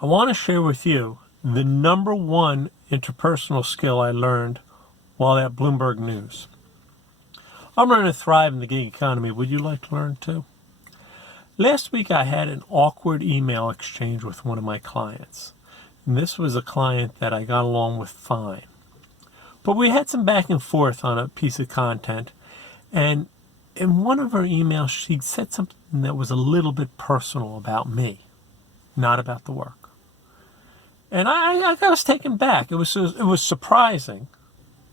I want to share with you the number one interpersonal skill I learned while at Bloomberg News. I'm learning to thrive in the gig economy. Would you like to learn too? Last week I had an awkward email exchange with one of my clients. And this was a client that I got along with fine. But we had some back and forth on a piece of content. And in one of her emails, she said something that was a little bit personal about me, not about the work. And I was taken back. It was surprising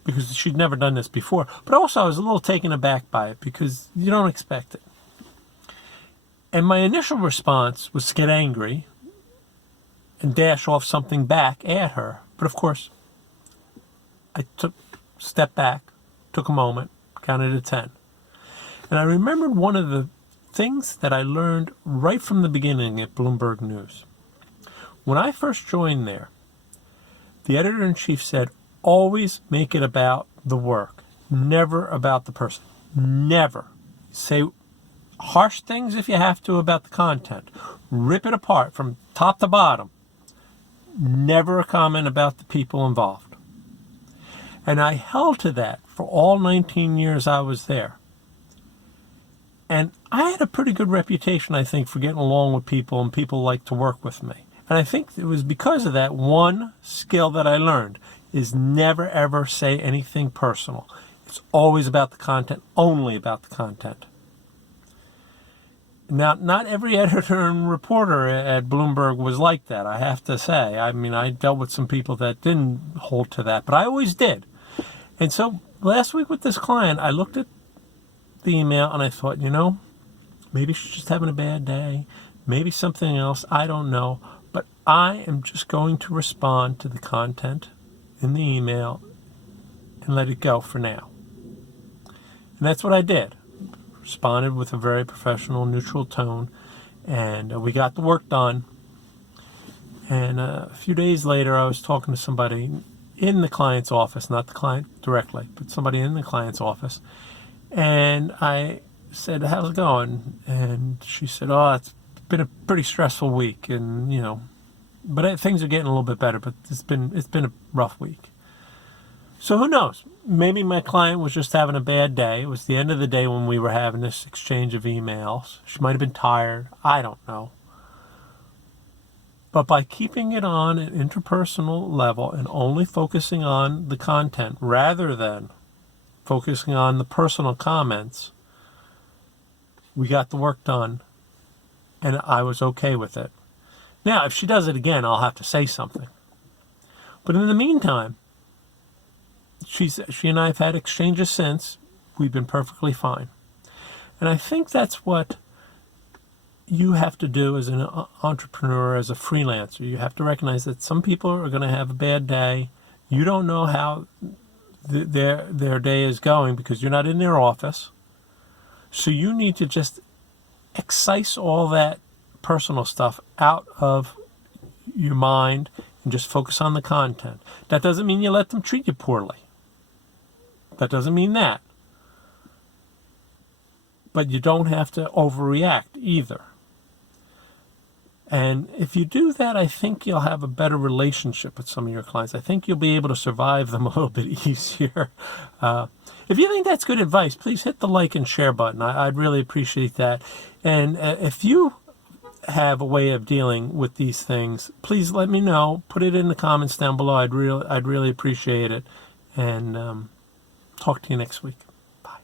because she'd never done this before. But also I was a little taken aback by it because you don't expect it. And my initial response was to get angry and dash off something back at her. But of course, I stepped back, took a moment, counted to 10. And I remembered one of the things that I learned right from the beginning at Bloomberg News. When I first joined there, the editor-in-chief said, always make it about the work, never about the person. Never. Say harsh things if you have to about the content. Rip it apart from top to bottom. Never a comment about the people involved. And I held to that for all 19 years I was there. And I had a pretty good reputation, I think, for getting along with people, and people liked to work with me. And I think it was because of that one skill that I learned is never, ever say anything personal. It's always about the content, only about the content. Now, not every editor and reporter at Bloomberg was like that, I have to say. I mean, I dealt with some people that didn't hold to that, but I always did. And so last week with this client, I looked at the email and I thought, maybe she's just having a bad day. Maybe something else. I don't know. But I am just going to respond to the content in the email and let it go for now. And that's what I did. Responded with a very professional, neutral tone. And we got the work done. And a few days later, I was talking to somebody in the client's office, not the client directly, but somebody in the client's office. And I said, how's it going? And she said, oh, it's been a pretty stressful week. And, but things are getting a little bit better, but it's been a rough week. So who knows? Maybe my client was just having a bad day. It was the end of the day when we were having this exchange of emails. She might have been tired. I don't know. But by keeping it on an interpersonal level and only focusing on the content rather than focusing on the personal comments, we got the work done, and I was okay with it. Now, if she does it again, I'll have to say something. But in the meantime, she and I have had exchanges since. We've been perfectly fine. And I think that's what you have to do as an entrepreneur, as a freelancer. You have to recognize that some people are going to have a bad day. You don't know how their day is going because you're not in their office. So you need to just excise all that personal stuff out of your mind and just focus on the content. That doesn't mean you let them treat you poorly. That doesn't mean that. But you don't have to overreact either. And if you do that, I think you'll have a better relationship with some of your clients. I think you'll be able to survive them a little bit easier. If you think that's good advice, please hit the like and share button. I'd really appreciate that. And if you have a way of dealing with these things, please let me know. Put it in the comments down below. I'd really appreciate it. And talk to you next week.